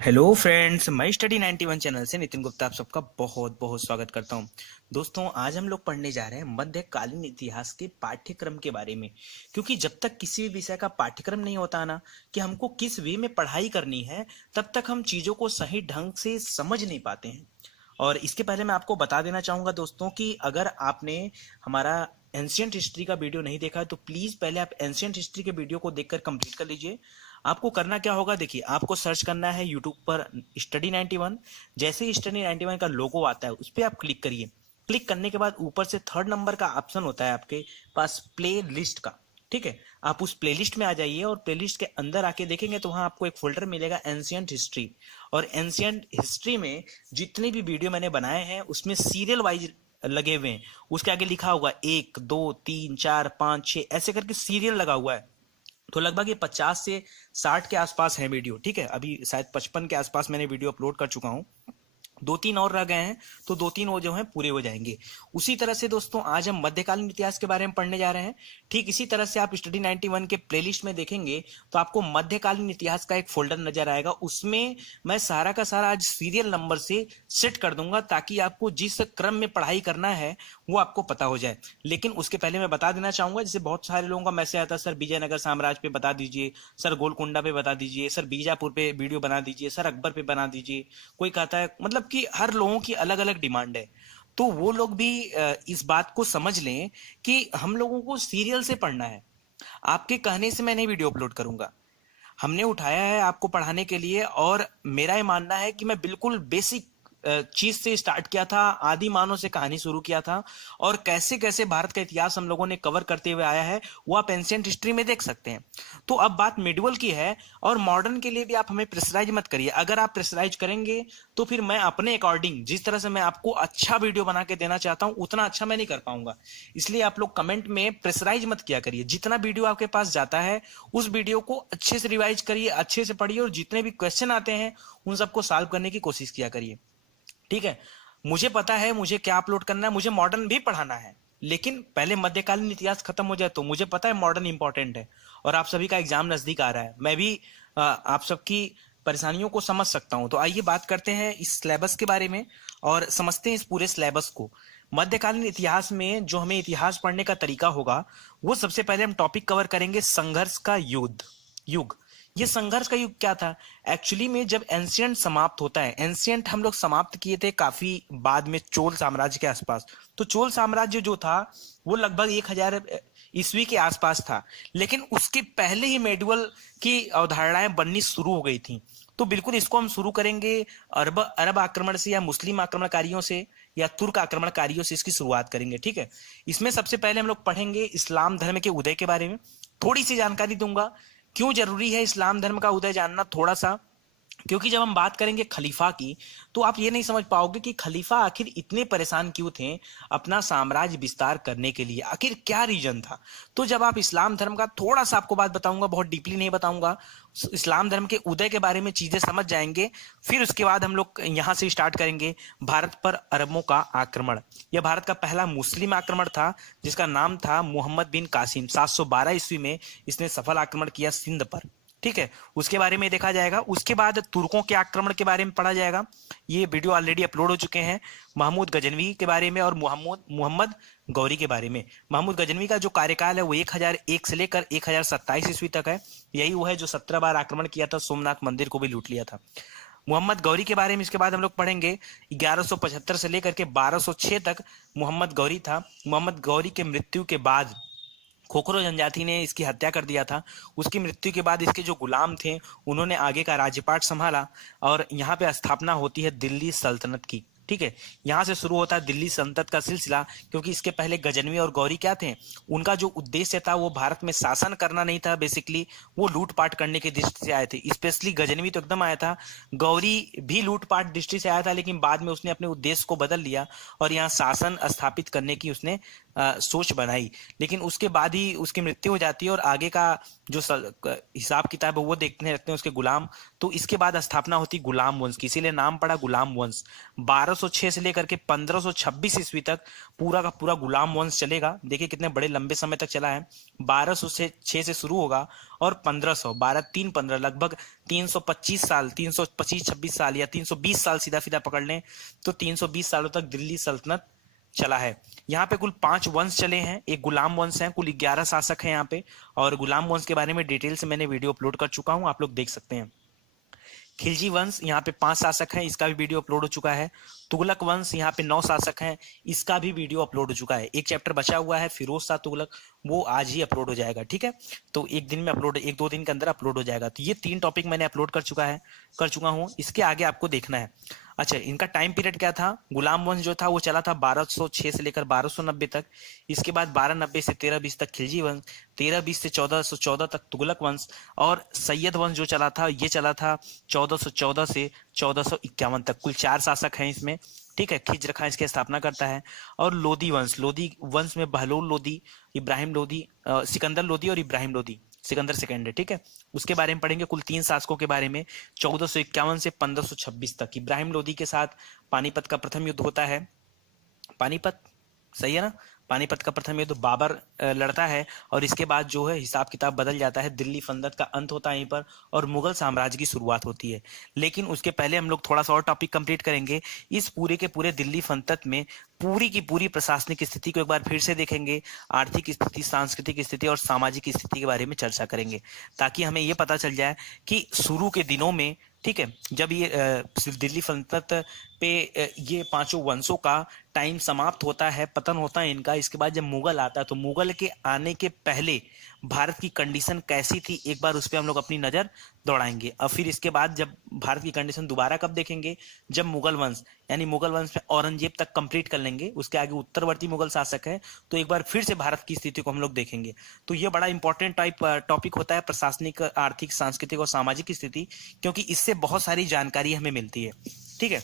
Hello friends, मैं study 91 channel से नितिन गुप्ता आप सबका बहुत बहुत स्वागत करता हूं। दोस्तों, आज हम लोग पढ़ने जा रहे हैं मध्यकालीन इतिहास के पाठ्यक्रम के बारे में। क्योंकि जब तक किसी भी विषय का पाठ्यक्रम नहीं होता ना कि हमको किस वे में पढ़ाई करनी है, तब तक हम चीज़ों को सही ढंग से समझ नहीं पाते हैं। और इसके पहले मैं आपको बता देना चाहूँगा दोस्तों कि अगर आपने हमारा एंशियंट हिस्ट्री का वीडियो नहीं देखा है तो प्लीज़ पहले आप एंशियंट हिस्ट्री के वीडियो को देखकर कंप्लीट कर लीजिए। आपको करना क्या होगा, देखिए, आपको सर्च करना है यूट्यूब पर स्टडी 91। जैसे ही स्टडी 91 का लोगो आता है उस पर आप क्लिक करिए। क्लिक करने के बाद ऊपर से 3rd नंबर का ऑप्शन होता है आपके पास प्ले लिस्ट का। ठीक है, आप उस प्लेलिस्ट में आ जाइए और प्लेलिस्ट के अंदर आके देखेंगे तो वहां आपको एक फोल्डर मिलेगा एंशियंट हिस्ट्री। और एंशियंट हिस्ट्री में जितने भी वीडियो मैंने बनाए हैं उसमें सीरियल वाइज लगे हुए हैं। उसके आगे लिखा होगा 1 2 3 4 5 6 ऐसे करके सीरियल लगा हुआ है। तो लगभग ये 50 से 60 के आसपास है वीडियो। ठीक है, अभी शायद 55 के आसपास मैंने वीडियो अपलोड कर चुका हूँ। 2-3 और रह गए हैं, तो 2-3 वो जो हैं पूरे हो जाएंगे। उसी तरह से दोस्तों आज हम मध्यकालीन इतिहास के बारे में पढ़ने जा रहे हैं। ठीक इसी तरह से आप स्टडी 91 के प्लेलिस्ट में देखेंगे तो आपको मध्यकालीन इतिहास का एक फोल्डर नजर आएगा। उसमें मैं सारा का सारा आज सीरियल नंबर से सेट कर दूंगा ताकि आपको जिस क्रम में पढ़ाई करना है वो आपको पता हो जाए। लेकिन उसके पहले मैं बता देना चाहूंगा, जैसे बहुत सारे लोगों का मैसेज आता है, सर विजयनगर साम्राज्य पे बता दीजिए, सर गोलकुंडा पे बता दीजिए, सर बीजापुर पे वीडियो बना दीजिए, सर अकबर पे बना दीजिए। कोई कहता है, मतलब कि हर लोगों की अलग अलग डिमांड है। तो वो लोग भी इस बात को समझ लें कि हम लोगों को सीरियल से पढ़ना है। आपके कहने से मैं नहीं वीडियो अपलोड करूंगा। हमने उठाया है आपको पढ़ाने के लिए, और मेरा ये मानना है कि मैं बिल्कुल बेसिक चीज से स्टार्ट किया था, आदि मानव से कहानी शुरू किया था। और कैसे कैसे भारत का इतिहास हम लोगों ने कवर करते हुए आया है वो आप एंशियंट हिस्ट्री में देख सकते हैं। तो अब बात मिडिवल की है, और मॉडर्न के लिए भी आप हमें प्रेशराइज मत करिए। अगर आप प्रेशराइज करेंगे तो फिर मैं अपने अकॉर्डिंग जिस तरह से मैं आपको अच्छा वीडियो बना के देना चाहता हूं उतना अच्छा मैं नहीं कर पाऊंगा। इसलिए आप लोग कमेंट में प्रेशराइज मत किया करिए। जितना वीडियो आपके पास जाता है उस वीडियो को अच्छे से रिवाइज करिए, अच्छे से पढ़िए, और जितने भी क्वेश्चन आते हैं उन सबको सॉल्व करने की कोशिश किया करिए। ठीक है, मुझे पता है मुझे क्या अपलोड करना है, मुझे मॉडर्न भी पढ़ाना है। लेकिन पहले मध्यकालीन इतिहास खत्म हो जाए तो मुझे पता है मॉडर्न इंपॉर्टेंट है। और आप सभी का एग्जाम नजदीक आ रहा है, मैं भी आप सबकी परेशानियों को समझ सकता हूं। तो आइए बात करते हैं इस सिलेबस के बारे में और समझते हैं इस पूरे सिलेबस को। मध्यकालीन इतिहास में जो हमें इतिहास पढ़ने का तरीका होगा, वो सबसे पहले हम टॉपिक कवर करेंगे संघर्ष का युग। ये संघर्ष का युग क्या था? एक्चुअली में जब एंशियंट समाप्त होता है, एंशियंट हम लोग समाप्त किए थे काफी बाद में चोल साम्राज्य के आसपास। तो चोल साम्राज्य जो था वो लगभग 1000 ईस्वी के आसपास था। लेकिन उसके पहले ही मेडुअल की अवधारणाएं बननी शुरू हो गई थी। तो बिल्कुल इसको हम शुरू करेंगे अरब अरब आक्रमण से, या मुस्लिम आक्रमणकारियों से, या तुर्क आक्रमणकारियों से इसकी शुरुआत करेंगे। ठीक है, इसमें सबसे पहले हम लोग पढ़ेंगे इस्लाम धर्म के उदय के बारे में। थोड़ी सी जानकारी दूंगा क्यों जरूरी है इस्लाम धर्म का उदय जानना थोड़ा सा। क्योंकि जब हम बात करेंगे खलीफा की तो आप ये नहीं समझ पाओगे कि खलीफा आखिर इतने परेशान क्यों थे अपना साम्राज्य विस्तार करने के लिए, आखिर क्या रीजन था। तो जब आप इस्लाम धर्म का थोड़ा सा आपको बात बताऊंगा, बहुत डीपली नहीं बताऊंगा, इस्लाम धर्म के उदय के बारे में चीजें समझ जाएंगे। फिर उसके बाद हम लोग यहाँ से स्टार्ट करेंगे भारत पर अरबों का आक्रमण। यह भारत का पहला मुस्लिम आक्रमण था जिसका नाम था मोहम्मद बिन कासिम। 712 ईस्वी में इसने सफल आक्रमण किया सिंध पर। ठीक है, उसके बारे में देखा जाएगा। उसके बाद तुर्कों के आक्रमण के बारे में पढ़ा जाएगा। ये वीडियो ऑलरेडी अपलोड हो चुके हैं। महमूद गजनवी के बारे में और मोहम्मद गौरी के बारे में। महमूद गजनवी का जो कार्यकाल है वो 1001 से लेकर 1027 ईस्वी तक है। यही वो है जो 17 बार आक्रमण किया था, सोमनाथ मंदिर को भी लूट लिया था। मोहम्मद गौरी के बारे में इसके बाद हम लोग पढ़ेंगे। 1175 से लेकर के 1206 तक मोहम्मद गौरी था। मोहम्मद गौरी के मृत्यु के बाद खोखरो जनजाति ने इसकी हत्या कर दिया था। उसकी मृत्यु के बाद इसके जो गुलाम थे उन्होंने आगे का राज्यपाट संभाला, और यहाँ पे स्थापना होती है दिल्ली सल्तनत की। ठीक है, यहाँ से शुरू होता है दिल्ली सल्तनत का सिलसिला। क्योंकि इसके पहले गजनवी और गौरी क्या थे, उनका जो उद्देश्य था वो भारत में शासन करना नहीं था, बेसिकली वो लूटपाट करने की दृष्टि से आए थे। स्पेशली गजनवी तो एकदम आया था, गौरी भी लूटपाट दृष्टि से आया था, लेकिन बाद में उसने अपने उद्देश्य को बदल लिया और यहाँ शासन स्थापित करने की उसने सोच बनाई। लेकिन उसके बाद ही उसकी मृत्यु हो जाती है, और आगे का जो हिसाब किताब है वो देखने लगते हैं उसके गुलाम। तो इसके बाद स्थापना होती गुलाम वंश की, इसीलिए नाम पड़ा गुलाम वंश। 1206 से लेकर के 1526 ईस्वी तक पूरा का पूरा गुलाम वंश चलेगा। देखिए कितने बड़े लंबे समय तक चला है। 1206 से शुरू होगा और 1500, 12 3 15 लगभग 325 साल, 325 26 साल या 320 साल सीधा सीधा पकड़ लें तो 320 सालों तक दिल्ली सल्तनत चला है। यहाँ पे कुल 5 वंश चले हैं, एक गुलाम वंश है, कुल 11 शासक हैं यहाँ पे। और गुलाम वंश के बारे में डिटेल से मैंने वीडियो अपलोड कर चुका हूँ, आप लोग देख सकते हैं। खिलजी वंश यहाँ पे 5 शासक हैं, इसका भी वीडियो अपलोड हो चुका है। तुगलक वंश यहाँ पे 9 शासक हैं, इसका भी वीडियो अपलोड हो चुका है। एक चैप्टर बचा हुआ है फिरोज शाह तुगलक, वो आज ही अपलोड हो जाएगा, ठीक है। तो एक दिन में अपलोड, 1-2 दिन के अंदर अपलोड हो जाएगा। तो ये 3 टॉपिक मैंने अपलोड कर चुका हूँ। इसके आगे आपको देखना है। अच्छा, इनका टाइम पीरियड क्या था? गुलाम वंश जो था वो चला था 1206 से लेकर 1290 तक। इसके बाद 1290 से 1320 तक खिलजी वंश, 1320 से 1414 तक तुगलक वंश, और सैयद वंश जो चला था ये चला था 1414 से 1451 तक। कुल 4 शासक हैं इसमें, ठीक है। खिज्र खां इसकी स्थापना करता है। और लोदी वंश, लोदी वंश में बहलोल लोदी, इब्राहिम लोदी, सिकंदर लोदी और इब्राहिम लोदी, सिकंदर सेकेंड है, ठीक है। उसके बारे में पढ़ेंगे, कुल 3 शासकों के बारे में। 1451 से 1526 तक इब्राहिम लोदी के साथ पानीपत का प्रथम युद्ध होता है। पानीपत, सही है ना? पानीपत का प्रथम युद्ध बाबर लड़ता है, और इसके बाद जो है हिसाब किताब बदल जाता है। दिल्ली फंदत का अंत होता है यहीं पर, और मुगल साम्राज्य की शुरुआत होती है। लेकिन उसके पहले हम लोग थोड़ा सा और टॉपिक कंप्लीट करेंगे। इस पूरे के पूरे दिल्ली फंदत में पूरी की पूरी प्रशासनिक स्थिति को एक बार फिर से देखेंगे, आर्थिक स्थिति, सांस्कृतिक स्थिति और सामाजिक स्थिति के बारे में चर्चा करेंगे, ताकि हमें ये पता चल जाए कि शुरू के दिनों में, ठीक है, जब ये दिल्ली सल्तनत पे ये 5 वंशों का टाइम समाप्त होता है, पतन होता है इनका। इसके बाद जब मुगल आता है, तो मुगल के आने के पहले भारत की कंडीशन कैसी थी, एक बार उस पर हम लोग अपनी नजर दौड़ाएंगे। और फिर इसके बाद जब भारत की कंडीशन दोबारा कब देखेंगे, जब मुगल वंश, यानी मुगल वंश में औरंगजेब तक कंप्लीट कर लेंगे, उसके आगे उत्तरवर्ती मुगल शासक है, तो एक बार फिर से भारत की स्थिति को हम लोग देखेंगे। तो ये बड़ा इंपॉर्टेंट टॉपिक होता है, प्रशासनिक, आर्थिक, सांस्कृतिक और सामाजिक स्थिति, क्योंकि इससे बहुत सारी जानकारी हमें मिलती है, ठीक है।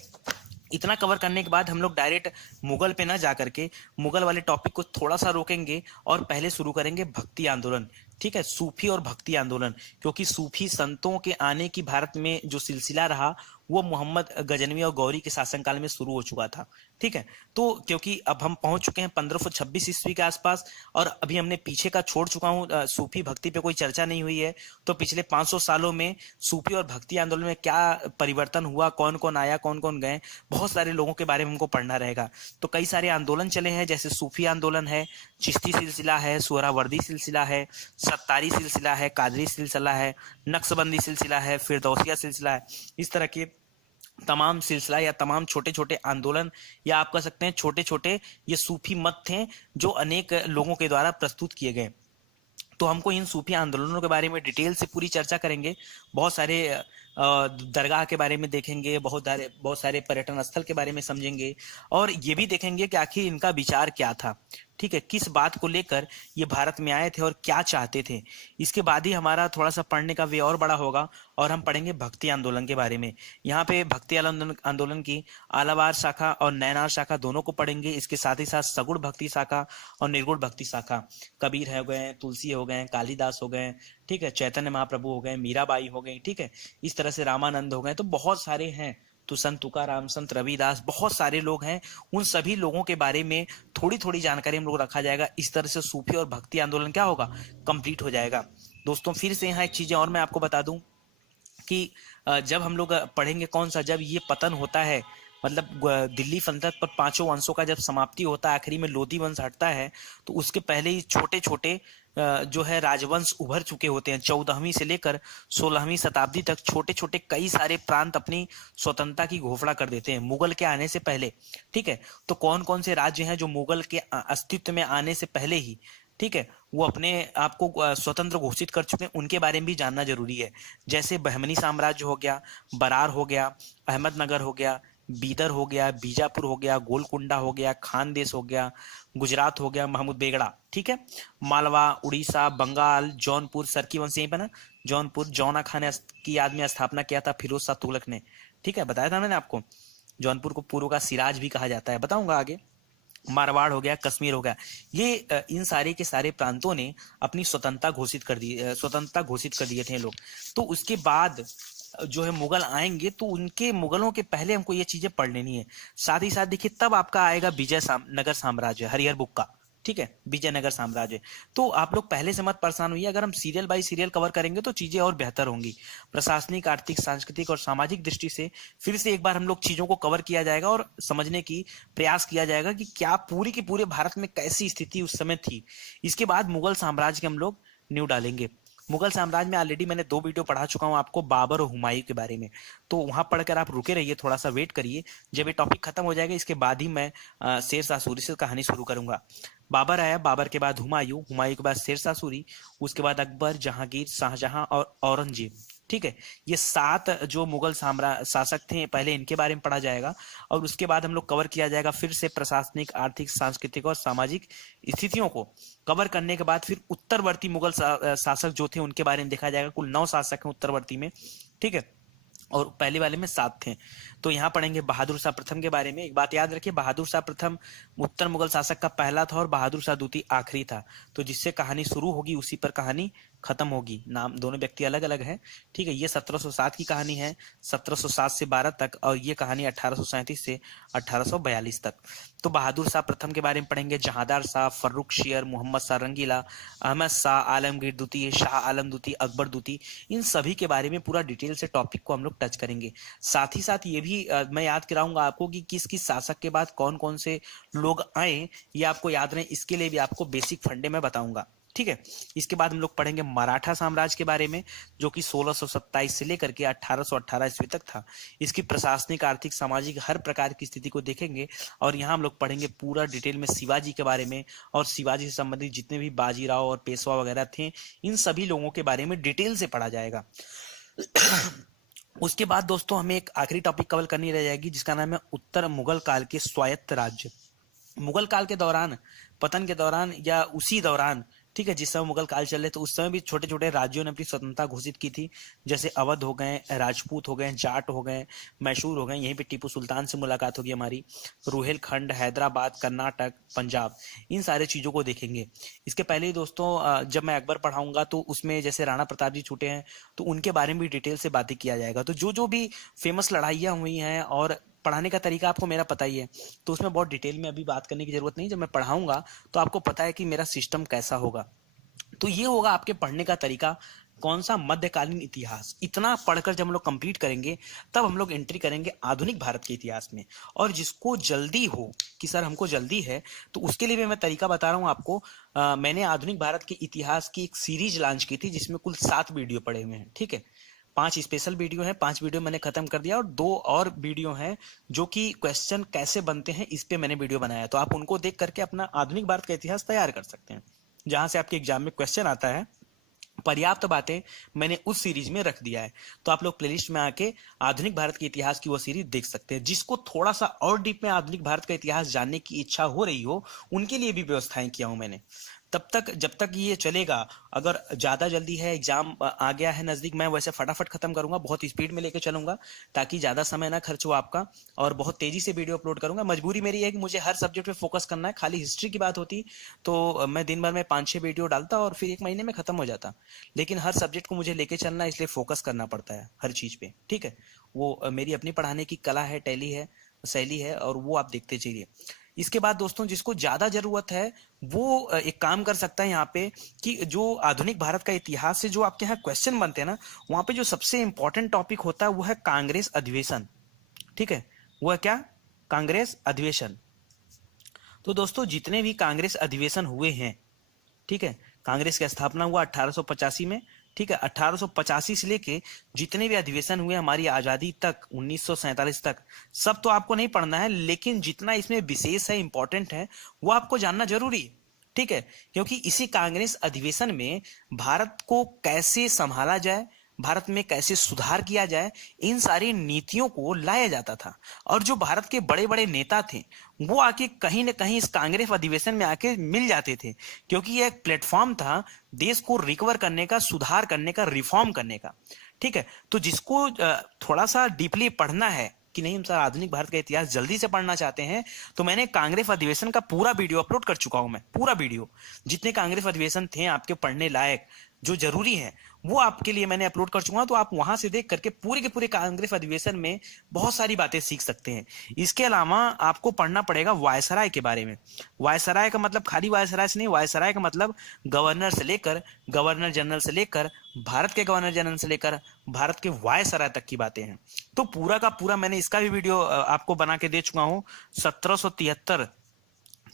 इतना कवर करने के बाद हम लोग डायरेक्ट मुगल पे ना जा करके मुगल वाले टॉपिक को थोड़ा सा रोकेंगे और पहले शुरू करेंगे भक्ति आंदोलन, ठीक है, सूफी और भक्ति आंदोलन। क्योंकि सूफी संतों के आने की भारत में जो सिलसिला रहा वो मोहम्मद गजनवी और गौरी के शासनकाल में शुरू हो चुका था, ठीक है। तो क्योंकि अब हम पहुंच चुके हैं 1526 ईस्वी के आसपास, और अभी हमने पीछे का छोड़ चुका हूं, सूफी भक्ति पे कोई चर्चा नहीं हुई है। तो पिछले 500 सालों में सूफी और भक्ति आंदोलन में क्या परिवर्तन हुआ, कौन कौन आया, कौन कौन गए, बहुत सारे लोगों के बारे में हमको पढ़ना रहेगा। तो कई सारे आंदोलन चले हैं, जैसे सूफी आंदोलन है, चिश्ती सिलसिला है, सोहरावर्दी सिलसिला है, सत्तारी सिलसिला है, कादरी सिलसिला है, नक्शबंदी सिलसिला है, फिरदौसिया सिलसिला है। इस तरह के तमाम सिलसिला या तमाम छोटे छोटे आंदोलन, या आप कह सकते हैं छोटे छोटे ये सूफी मत थे जो अनेक लोगों के द्वारा प्रस्तुत किए गए। तो हमको इन सूफी आंदोलनों के बारे में डिटेल से पूरी चर्चा करेंगे। बहुत सारे दरगाह के बारे में देखेंगे, बहुत सारे पर्यटन स्थल के बारे में समझेंगे, और ये भी देखेंगे कि आखिर इनका विचार क्या था, ठीक है, किस बात को लेकर ये भारत में आए थे और क्या चाहते थे। इसके बाद ही हमारा थोड़ा सा पढ़ने का वे और बड़ा होगा, और हम पढ़ेंगे भक्ति आंदोलन के बारे में। यहाँ पे भक्ति आंदोलन की आलावार शाखा और नैनार शाखा दोनों को पढ़ेंगे। इसके साथ ही साथ सगुण भक्ति शाखा और निर्गुण भक्ति शाखा, कबीर हो गए, तुलसी हो गए, कालिदास हो गए, ठीक है, चैतन्य महाप्रभु हो गए, मीराबाई हो गई, ठीक है, इस तरह से रामानंद हो गए। तो बहुत सारे हैं, तो संत तुकाराम, संत रविदास, बहुत सारे लोग हैं। उन सभी लोगों के बारे में थोड़ी थोड़ी जानकारी हम लोग रखा जाएगा। इस तरह से सूफी और भक्ति आंदोलन क्या होगा, कंप्लीट हो जाएगा। दोस्तों फिर से यहाँ एक चीजें और मैं आपको बता दूं कि जब हम लोग पढ़ेंगे कौन सा, जब ये पतन होता है, मतलब दिल्ली सल्तनत पर 5 वंशों का जब समाप्ति होता है, आखिरी में लोधी वंश हटता है, तो उसके पहले ही छोटे छोटे जो है राजवंश उभर चुके होते हैं। 14वीं से लेकर 16वीं शताब्दी तक छोटे छोटे कई सारे प्रांत अपनी स्वतंत्रता की घोषणा कर देते हैं मुगल के आने से पहले, ठीक है। तो कौन कौन से राज्य हैं जो मुगल के अस्तित्व में आने से पहले ही, ठीक है, वो अपने आप को स्वतंत्र घोषित कर चुके हैं, उनके बारे में भी जानना जरूरी है। जैसे बहमनी साम्राज्य हो गया, बरार हो गया, अहमदनगर हो गया, बीदर हो गया, बीजापुर हो गया, गोलकुंडा हो गया, खानदेश हो गया, गुजरात हो गया, महमूद बेगड़ा, ठीक है, मालवा, उड़ीसा, बंगाल, जौनपुर, सरकी वंश यहीं पर ना, जौनपुर, जौना खान की याद में स्थापना किया था फिरोज शाह तुगलक ने, ठीक है, बताया था मैंने आपको। जौनपुर को पूर्व का सिराज भी कहा जाता है, बताऊंगा आगे। मारवाड़ हो गया, कश्मीर हो गया, ये इन सारे के सारे प्रांतों ने अपनी स्वतंत्रता घोषित कर दिए थे लोग। तो उसके बाद जो है मुगल आएंगे तो उनके मुगलों के पहले हमको ये चीजें पढ़ लेनी है। साथ ही साथ देखिए तब आपका आएगा नगर साम्राज्य, हरिहर बुक्का, ठीक है, विजयनगर साम्राज्य। तो आप लोग पहले से मत परेशान होइए, अगर हम सीरियल बाय सीरियल कवर करेंगे तो चीजें और बेहतर होंगी। प्रशासनिक, आर्थिक, सांस्कृतिक और सामाजिक दृष्टि से फिर से एक बार हम लोग चीजों को कवर किया जाएगा और समझने की प्रयास किया जाएगा कि क्या पूरी की पूरे भारत में कैसी स्थिति उस समय थी। इसके बाद मुगल साम्राज्य के हम लोग न्यू डालेंगे। मुगल साम्राज्य में ऑलरेडी मैंने 2 वीडियो पढ़ा चुका हूं आपको बाबर और हुमायूं के बारे में, तो वहां पढ़कर आप रुके रहिए, थोड़ा सा वेट करिए। जब ये टॉपिक खत्म हो जाएगा इसके बाद ही मैं शेरशाह सूरी से कहानी शुरू करूंगा। बाबर आया, बाबर के बाद हुमायूं, हुमायूं के बाद शेरशाह सूरी, उसके बाद अकबर, जहांगीर, शाहजहां और औरंगजेब। ठीक है, ये 7 जो मुगल शासक थे पहले इनके बारे में पढ़ा जाएगा और उसके बाद हम लोग कवर किया जाएगा फिर से प्रशासनिक, आर्थिक, सांस्कृतिक और सामाजिक स्थितियों को कवर करने के बाद फिर उत्तरवर्ती मुगल शासक जो थे उनके बारे में देखा जाएगा। कुल 9 शासक हैं उत्तरवर्ती में, ठीक है, और पहले वाले में 7 थे। तो यहाँ पढ़ेंगे बहादुर शाह प्रथम के बारे में। एक बात याद रखिए, बहादुर शाह प्रथम उत्तर मुगल शासक का पहला था और बहादुर शाह द्वितीय आखिरी था। तो जिससे कहानी शुरू होगी उसी पर कहानी खत्म होगी। नाम दोनों व्यक्ति अलग अलग हैं, ठीक है। ये 1707 की कहानी है, 1707 से 12 तक, और ये कहानी 1837 से 1842 तक। तो बहादुर शाह प्रथम के बारे में पढ़ेंगे, जहांदार शाह, फर्रुख शेर, मोहम्मद शाह रंगीला, अहमद शाह, आलमगीर द्वितीय, शाह आलम द्वितीय, अकबर द्वितीय, इन सभी के बारे में पूरा डिटेल से टॉपिक को हम लोग टच करेंगे। साथ ही साथ ये भी मैं याद कराऊंगा आपको कि किस किस शासक के बाद कौन कौन से लोग आए, ये आपको याद रहे, इसके लिए भी आपको बेसिक फंडे में बताऊंगा, ठीक है। इसके बाद हम लोग पढ़ेंगे मराठा साम्राज्य के बारे में, जो कि 1627 से लेकर के 1818 ईस्वी तक था। इसकी प्रशासनिक, आर्थिक, सामाजिक हर प्रकार की स्थिति को देखेंगे। और यहाँ हम लोग पढ़ेंगे पूरा डिटेल में शिवाजी के बारे में, और शिवाजी से संबंधित जितने भी बाजीराव और पेशवा वगैरह थे, इन सभी लोगों के बारे में डिटेल से पढ़ा जाएगा। उसके बाद दोस्तों हमें एक आखिरी टॉपिक कवर करनी रह जाएगी, जिसका नाम है उत्तर मुगल काल के स्वायत्त राज्य। मुगल काल के दौरान, पतन के दौरान या उसी दौरान, ठीक है, जिस समय मुगल काल चल रहे थे उस समय भी छोटे छोटे राज्यों ने अपनी स्वतंत्रता घोषित की थी। जैसे अवध हो गए, राजपूत हो गए, जाट हो गए, मैसूर हो गए, यहीं पे टीपू सुल्तान से मुलाकात होगी हमारी, रुहेलखंड, हैदराबाद, कर्नाटक, पंजाब, इन सारे चीजों को देखेंगे। इसके पहले ही दोस्तों जब मैं अकबर पढ़ाऊंगा तो उसमें जैसे राणा प्रताप जी छूटे हैं तो उनके बारे में भी डिटेल से बातें किया जाएगा। तो जो जो भी फेमस लड़ाइयाँ हुई हैं, और पढ़ाने का तरीका आपको मेरा पता ही है, तो उसमें बहुत डिटेल में अभी बात करने की जरूरत नहीं। जब मैं पढ़ाऊंगा तो आपको पता है कि मेरा सिस्टम कैसा होगा। तो ये होगा आपके पढ़ने का तरीका। कौन सा? मध्यकालीन इतिहास। इतना पढ़कर जब हम लोग कंप्लीट करेंगे तब हम लोग एंट्री करेंगे आधुनिक भारत के इतिहास में। और जिसको जल्दी हो कि सर हमको जल्दी है, तो उसके लिए भी मैं तरीका बता रहा हूँ आपको। मैंने आधुनिक भारत के इतिहास की एक सीरीज लॉन्च की थी जिसमें कुल 7 वीडियो पड़े हुए हैं, ठीक है। 5 स्पेशल वीडियो है, 5 वीडियो मैंने खत्म कर दिया, और 2 और वीडियो हैं जो कि क्वेश्चन कैसे बनते हैं इस पे मैंने वीडियो बनाया। तो आप उनको देख करके अपना आधुनिक भारत का इतिहास तैयार कर सकते हैं, जहां से आपके एग्जाम में क्वेश्चन आता है। पर्याप्त बातें मैंने उस सीरीज में रख दिया है, तो आप लोग प्लेलिस्ट में आके आधुनिक भारत के इतिहास की वो सीरीज देख सकते हैं। जिसको थोड़ा सा और डीप में आधुनिक भारत का इतिहास जानने की इच्छा हो रही हो, उनके लिए भी व्यवस्थाएं किया हूं मैंने। तब तक, जब तक ये चलेगा, अगर ज्यादा जल्दी है, एग्जाम आ गया है नजदीक, मैं वैसे फटाफट खत्म करूंगा, बहुत स्पीड में लेके चलूंगा ताकि ज्यादा समय ना खर्च हो आपका, और बहुत तेजी से वीडियो अपलोड करूंगा। मजबूरी मेरी है कि मुझे हर सब्जेक्ट पे फोकस करना है। खाली हिस्ट्री की बात होती तो मैं दिन भर में 5-6 वीडियो डालता और फिर 1 महीने में खत्म हो जाता, लेकिन हर सब्जेक्ट को मुझे लेके चलना, इसलिए फोकस करना पड़ता है हर चीज पे, ठीक है। वो मेरी अपनी पढ़ाने की कला है, टैली है, शैली है, और वो आप देखते चलिए। इसके बाद दोस्तों जिसको ज्यादा जरूरत है वो एक काम कर सकता है यहाँ पे, कि जो आधुनिक भारत का इतिहास से जो आपके यहाँ क्वेश्चन बनते हैं ना, वहां पे जो सबसे इंपॉर्टेंट टॉपिक होता है वो है कांग्रेस अधिवेशन, ठीक है। वो है क्या? कांग्रेस अधिवेशन। तो दोस्तों जितने भी कांग्रेस अधिवेशन हुए हैं, ठीक है, कांग्रेस की स्थापना हुआ 1885 में, ठीक है। 1885 से लेके जितने भी अधिवेशन हुए हमारी आजादी तक, 1947 तक, सब तो आपको नहीं पढ़ना है, लेकिन जितना इसमें विशेष है, इंपॉर्टेंट है, वो आपको जानना जरूरी है, ठीक है। क्योंकि इसी कांग्रेस अधिवेशन में भारत को कैसे संभाला जाए, भारत में कैसे सुधार किया जाए, इन सारी नीतियों को लाया जाता था। और जो भारत के बड़े बड़े नेता थे वो आके कहीं ना कहीं इस कांग्रेस अधिवेशन में आके मिल जाते थे, क्योंकि यह एक प्लेटफॉर्म था देश को रिकवर करने का, सुधार करने का, रिफॉर्म करने का, ठीक है। तो जिसको थोड़ा सा डीपली पढ़ना है कि नहीं, हम सर आधुनिक भारत का इतिहास जल्दी से पढ़ना चाहते हैं, तो मैंने कांग्रेस अधिवेशन का पूरा वीडियो अपलोड कर चुका हूं। मैं पूरा वीडियो, जितने कांग्रेस अधिवेशन थे आपके पढ़ने लायक, जो जरूरी है वो आपके लिए मैंने अपलोड कर चुका हूं, तो आप वहां से देख करके पूरे के पूरे कांग्रेस अधिवेशन में बहुत सारी बातें सीख सकते हैं। इसके अलावा आपको पढ़ना पड़ेगा वायसराय के बारे में। वायसराय का मतलब खाली वायसराय से नहीं, वायसराय का मतलब गवर्नर से लेकर, गवर्नर जनरल से लेकर, भारत के गवर्नर जनरल से लेकर भारत के वायसराय तक की बातें हैं। तो पूरा का पूरा मैंने इसका भी वीडियो आपको बना के दे चुका हूं। 1773,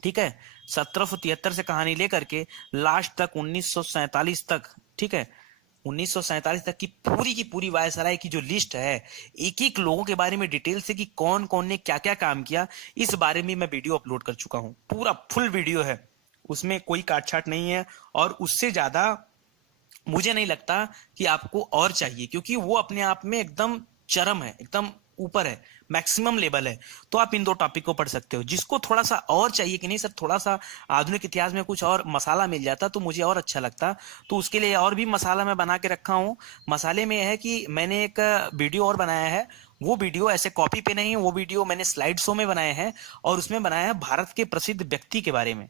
ठीक है, 1773 से कहानी लेकर के लास्ट तक 1947 तक, ठीक है, 1947 तक की पूरी वायसराय की जो लिस्ट है, एक एक लोगों के बारे में डिटेल से कि कौन कौन ने क्या क्या काम किया, इस बारे में मैं वीडियो अपलोड कर चुका हूं। पूरा फुल वीडियो है, उसमें कोई काट छाट नहीं है, और उससे ज्यादा मुझे नहीं लगता कि आपको और चाहिए, क्योंकि वो अपने आप में एकदम चरम है, एकदम ऊपर है, मैक्सिमम लेवल है। तो आप इन दो टॉपिक को पढ़ सकते हो। जिसको थोड़ा सा और चाहिए कि नहीं सर थोड़ा सा आधुनिक इतिहास में कुछ और मसाला मिल जाता तो मुझे और अच्छा लगता, तो उसके लिए और भी मसाला मैं बना के रखा हूँ। मसाले में है कि मैंने एक वीडियो और बनाया है। वो वीडियो ऐसे कॉपी पे नहीं, वो वीडियो मैंने स्लाइड शो में बनाया है, और उसमें बनाया है भारत के प्रसिद्ध व्यक्ति के बारे में,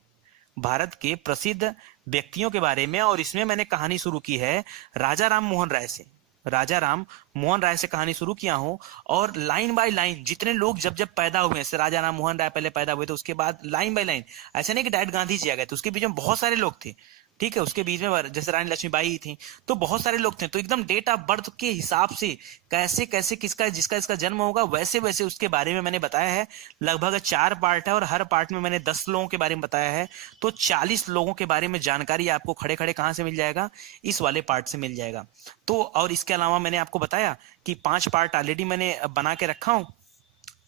भारत के प्रसिद्ध व्यक्तियों के बारे में। और इसमें मैंने कहानी शुरू की है राजा राम मोहन राय से। राजा राम मोहन राय से कहानी शुरू किया हूं, और लाइन बाय लाइन जितने लोग जब जब पैदा हुए, जैसे राजा राम मोहन राय पहले पैदा हुए, तो उसके बाद लाइन बाय लाइन, ऐसे नहीं कि डायरेक्ट गांधी जी आ गए, तो उसके बीच में बहुत सारे लोग थे, ठीक है, उसके बीच में जैसे रानी लक्ष्मीबाई थी, तो बहुत सारे लोग थे। तो एकदम डेट ऑफ बर्थ के हिसाब से कैसे कैसे किसका जिसका इसका जन्म होगा, वैसे वैसे उसके बारे में मैंने बताया है। लगभग 4 पार्ट है, और हर पार्ट में मैंने 10 लोगों के बारे में बताया है। तो 40 लोगों के बारे में जानकारी आपको खड़े खड़े कहां से मिल जाएगा, इस वाले पार्ट से मिल जाएगा। तो और इसके अलावा मैंने आपको बताया कि 5 पार्ट ऑलरेडी मैंने बना के रखा हूं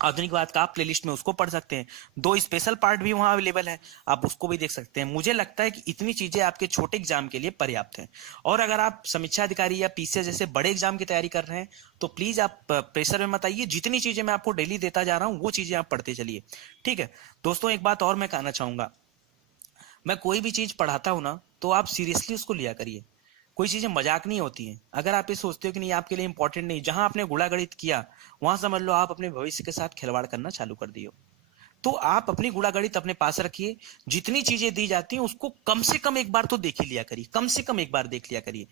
आधुनिकवाद का, आप प्लेलिस्ट में उसको पढ़ सकते हैं। 2 स्पेशल पार्ट भी वहां अवेलेबल है, आप उसको भी देख सकते हैं। मुझे लगता है कि इतनी चीजें आपके छोटे एग्जाम के लिए पर्याप्त हैं। और अगर आप समीक्षा अधिकारी या पीसीएस जैसे बड़े एग्जाम की तैयारी कर रहे हैं, तो प्लीज आप प्रेशर में मत आइए। जितनी चीजें मैं आपको डेली देता जा रहा हूं वो चीजें आप पढ़ते चलिए, ठीक है। दोस्तों एक बात और मैं कहना चाहूंगा, मैं कोई भी चीज पढ़ाता हूं ना, तो आप सीरियसली उसको लिया करिए। कोई चीजें मजाक नहीं होती हैं। अगर आप ये सोचते हो कि नहीं आपके लिए इंपॉर्टेंट नहीं, जहां आपने गुणा गणित किया वहां समझ लो आप अपने भविष्य के साथ खिलवाड़ करना चालू कर दियो। तो आप अपनी गुणा गणित अपने पास रखिए। जितनी चीजें दी जाती हैं उसको कम से कम एक बार तो देख ही लिया करिए, कम से कम एक बार देख लिया करिए।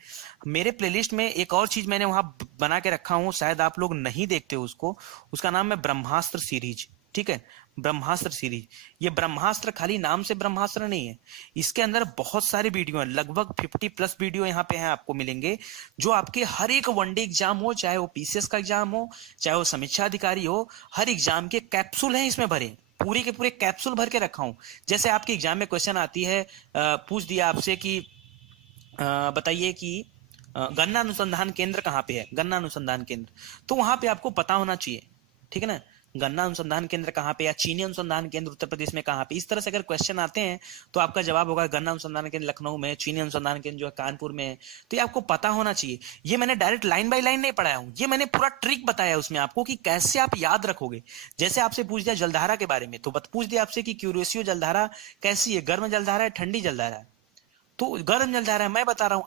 मेरे प्लेलिस्ट में एक और चीज मैंने वहां बना के रखा हूं, शायद आप लोग नहीं देखते हो उसको, उसका नाम है ब्रह्मास्त्र सीरीज, ठीक है, ब्रह्मास्त्र सीरीज। ये ब्रह्मास्त्र खाली नाम से ब्रह्मास्त्र नहीं है, इसके अंदर बहुत सारे वीडियो हैं, लगभग 50+ वीडियो यहाँ पे हैं, आपको मिलेंगे, जो आपके हर एक वनडे एग्जाम हो, चाहे वो पीसीएस का एग्जाम हो, चाहे वो समीक्षा अधिकारी हो, हर एग्जाम के कैप्सूल हैं इसमें भरे, पूरे के पूरे कैप्सूल भर के रखा हूं। जैसे आपके एग्जाम में क्वेश्चन आती है, पूछ दिया आपसे कि बताइए कि गन्ना अनुसंधान केंद्र कहाँ पे है, गन्ना अनुसंधान केंद्र, तो वहां पे आपको पता होना चाहिए, ठीक है ना, गन्ना अनुसंधान केंद्र कहाँ पे, या चीनी अनुसंधान केंद्र उत्तर प्रदेश में कहाँ पे। इस तरह से अगर क्वेश्चन आते हैं तो आपका जवाब होगा गन्ना अनुसंधान केंद्र लखनऊ में, चीनी अनुसंधान केंद्र जो है कानपुर में है। तो ये आपको पता होना चाहिए। ये मैंने डायरेक्ट लाइन बाय लाइन नहीं पढ़ाया हूं, ये मैंने पूरा ट्रिक बताया उसमें आपको कि कैसे आप याद रखोगे। जैसे आपसे पूछ दिया जलधारा के बारे में, तो पूछ दिया आपसे कि क्यूरेसियो जलधारा कैसी है, गर्म जलधारा है ठंडी जलधारा है, तो गर्म जल जा रहा है, मैं बता रहा हूं,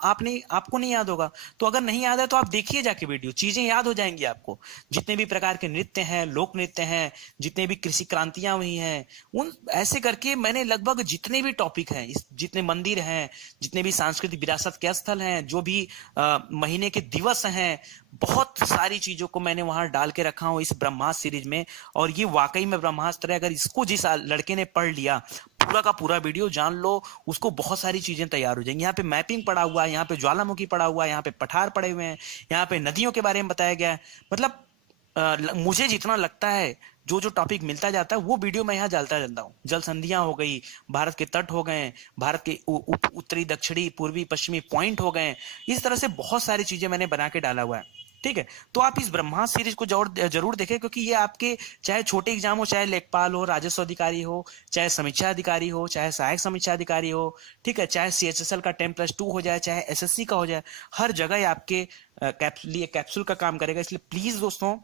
आपको नहीं याद होगा। तो अगर नहीं याद है तो आप देखिए जाके वीडियो, चीजें याद हो जाएंगी आपको। जितने भी प्रकार के नृत्य हैं, लोक नृत्य हैं, जितने भी कृषि क्रांतियां हुई हैं, उन ऐसे करके मैंने लगभग जितने भी टॉपिक हैं, जितने मंदिर हैं, जितने भी सांस्कृतिक विरासत के स्थल हैं, जो भी महीने के दिवस हैं, बहुत सारी चीजों को मैंने वहां डाल के रखा हूं इस ब्रह्मास्त्र सीरीज में। और ये वाकई में ब्रह्मास्त्र है। अगर इसको जिस लड़के ने पढ़ लिया, पूरा का पूरा वीडियो जान लो, उसको बहुत सारी चीजें तैयार हो जाएंगी। यहाँ पे मैपिंग पड़ा हुआ है, यहाँ पे ज्वालामुखी पड़ा हुआ है, यहाँ पे पठार पड़े हुए हैं, यहाँ पे नदियों के बारे में बताया गया है। मतलब मुझे जितना लगता है, जो जो टॉपिक मिलता जाता है वो वीडियो मैं यहाँ डालता जाता हूँ। जल संधियां हो गई, भारत के तट हो गए, भारत के उत्तरी दक्षिणी पूर्वी पश्चिमी पॉइंट हो गए, इस तरह से बहुत सारी चीजें मैंने बना के डाला हुआ है, ठीक है। तो आप इस ब्रह्मास्त्र सीरीज को जरूर देखें, क्योंकि ये आपके चाहे छोटे एग्जाम हो, चाहे लेखपाल हो, राजस्व अधिकारी हो, चाहे समीक्षा अधिकारी हो, चाहे सहायक समीक्षा अधिकारी हो, ठीक है, चाहे सीएचएसएल का 10+2 हो जाए, चाहे एसएससी का हो जाए, हर जगह आपके कैप्सूल का काम करेगा। इसलिए प्लीज दोस्तों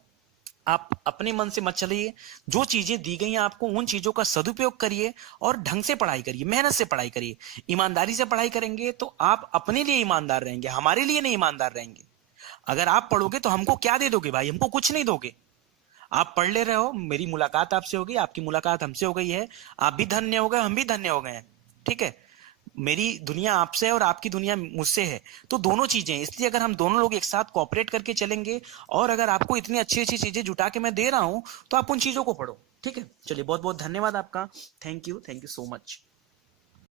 आप अपने मन से मत चलिए, जो चीजें दी गई हैं आपको उन चीजों का सदुपयोग करिए, और ढंग से पढ़ाई करिए, मेहनत से पढ़ाई करिए। ईमानदारी से पढ़ाई करेंगे तो आप अपने लिए ईमानदार रहेंगे, हमारे लिए नहीं ईमानदार रहेंगे। अगर आप पढ़ोगे तो हमको क्या दे दोगे भाई, हमको कुछ नहीं दोगे। आप पढ़ ले रहे हो, मेरी मुलाकात आपसे होगी, आपकी मुलाकात हमसे हो गई है, आप भी धन्य हो गए, हम भी धन्य हो गए हैं, ठीक है। मेरी दुनिया आपसे है और आपकी दुनिया मुझसे है, तो दोनों चीजें हैं। इसलिए अगर हम दोनों लोग एक साथ कॉपरेट करके चलेंगे, और अगर आपको इतनी अच्छी अच्छी चीजें जुटा के मैं दे रहा हूं, तो आप उन चीजों को पढ़ो। ठीक है, चलिए बहुत बहुत धन्यवाद आपका। Thank you so much.